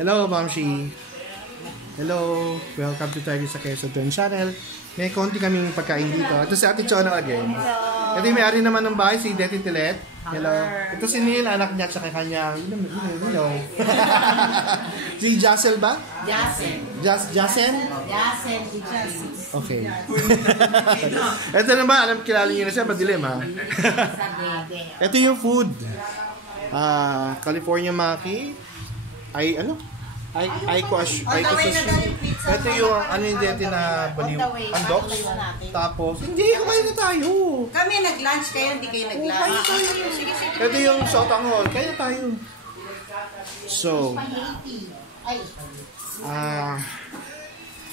Hello, Mamshi. Hello. Welcome to Tiger sa Quezon Turn Channel. May konti kaming pagkain dito. Ito si Ate Chona again. Hello. Ito yung may-ari naman ng bahay, si Detty Tilet. Hello. Ito si Neil, anak niya, at kanyang, si Jassel ba? Jasen. Jasen? Jasen. Okay. Ito naman, alam, kilala niyo na siya, madilim ha. Ito yung food. California Maki. Ay, ano? Ito yung ano yung dente na baliw. Andok. Tapos, hindi, kumain na tayo. Kami nag-lunch kayo, hindi kayo nag-lunch. Sige. Ito yung sotanghon. Kaya tayo. So,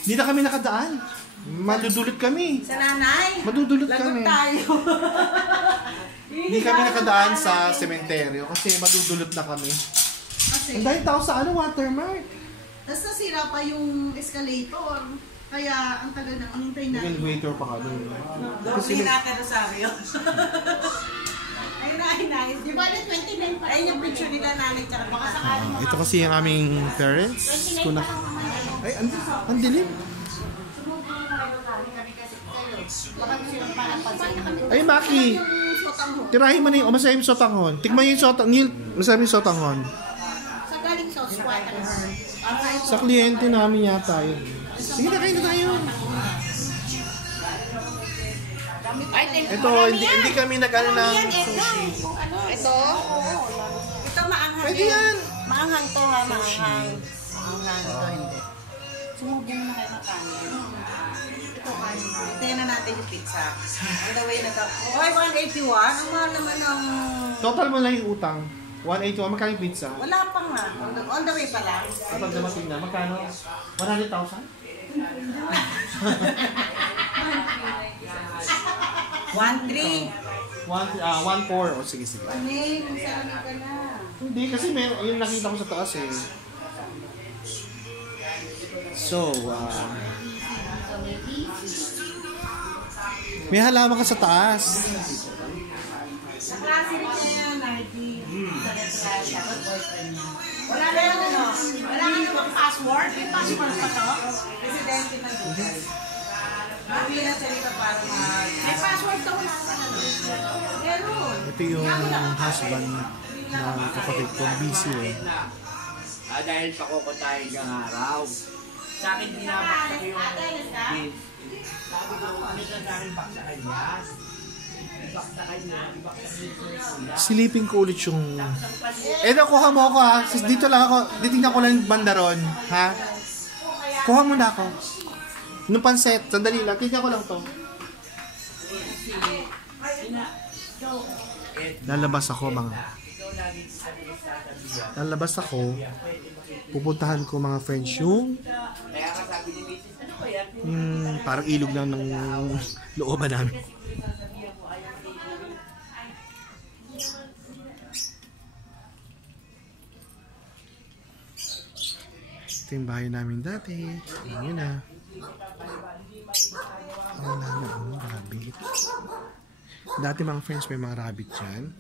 hindi na kami nakadaan. Madudulot kami. Sa nanay. Madudulot kami. Lagot tayo. Hindi kami nakadaan sa sementeryo kasi madudulot na kami. Ang dahil tao sa watermark. Tapos nasira pa yung escalator. Kaya ang tagal na hintay na. Elevator pa ka doon. Kasi natin Rosario. Ay, di ba na 29 pa? Ay, yung picture nila nanay tsaka baka sakaling Ito kasi yung aming parents. Ay, ang dilim. Ay, Maki. Tirahin mo na yung masaya yung sotanghon. Tikman yung sotanghon. Neil, masaya yung sotanghon. sa galing sauce water. Sa kliyente namin yata yun. Sige na, kain na tayo. Ito, hindi kami nag-ano ng sushi. Ito? Ito maanghang. Pwede yan. Maanghang to ha, maanghang. Maanghang ito hindi. Sumubong na kayo ng kanin. Ito kanin. Tingnan na natin yung pizza. On the way na ito. Okay, 181. Ang mahal naman ng... Total mo lang yung utang. 181, magkano yung pizza? Wala pa nga. On the way pa lang. Kapag dumating na, magkano? 100,000? 1.3. 1.4. O, sige. Aning, masarap ka na. Hindi, kasi yung nakita ko sa taas eh. So, may halaman ka sa taas. Sa klase niya yan, Nardi. Wala na yung ano? Wala na yung password? May password pa to? Presidente ng Dubai. Hindi na siya dito para may password to. Meron. Ito yung husband ng kapatid ko. Busy eh. Dahil pakukutahin kang araw. Sa akin dinabak ko yung gate. Sabi ko, ano sa akin baksakan yan? Baksakan yan. Silipin ko ulit yung... kuha mo ako ha. Dito lang ako. Titignan ko lang yung bandaron. Ha? Kuha mo na ako. Nung panset. Sandali lang. Tignan ko lang to. Lalabas ako mga... Lalabas ako. Pupuntahan ko mga friends yung... parang ilog lang ng looban namin. Ito yung bahay namin dati. Tingnan nyo na. Wala na ang rabbit. Dati mga friends may mga rabbit dyan.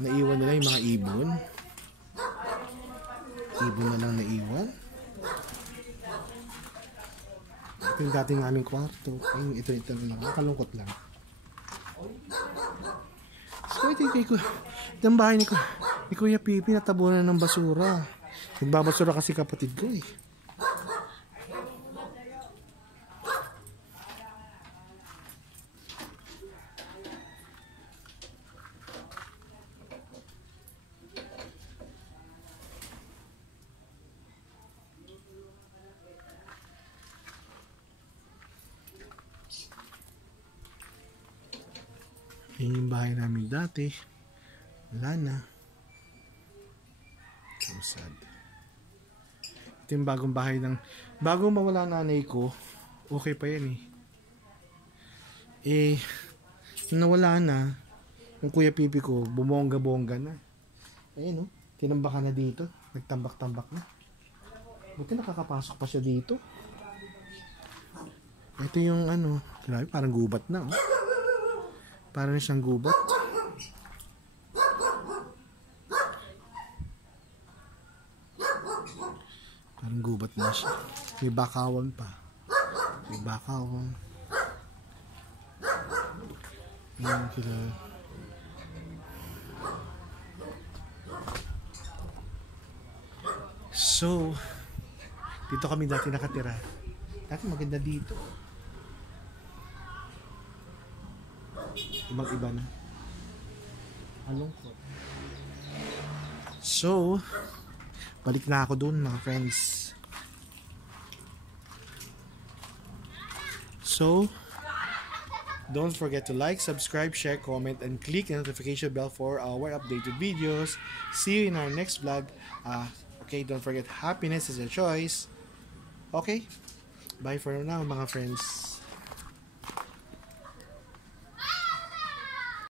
Naiwan nila yung mga ibon. Ibon na lang naiwan. Ito yung dating aming kwarto. Ito na lang. Kalungkot lang. So ito yung bahay ni Kuya Pipi natabunan ng basura. Nagbabasura kasi kapatid ko eh. Yan yung bahay namin dati. Wala na. So sad. Ito yung bagong bahay ng... Bago mawala nanay ko, okay pa yan eh. Nung nawala na, yung Kuya Pipi ko, bumongga-bongga na. Ayun oh, tinambakan na dito. Nagtambak-tambak na. Buti nakakapasok pa siya dito. Ito yung ano, grabe, parang gubat na oh. Parang siyang gubat. Parang gubat na siya. May bakawan pa. May bakawan. Yan kila. So, dito kami dati nakatira. Dati maganda dito. Ibang-iba na. Anong ko? So, balik na ako doon mga friends. So, don't forget to like, subscribe, share, comment, and click the notification bell for our updated videos. See you in our next vlog. Okay, don't forget, happiness is a choice. Okay, bye for now mga friends.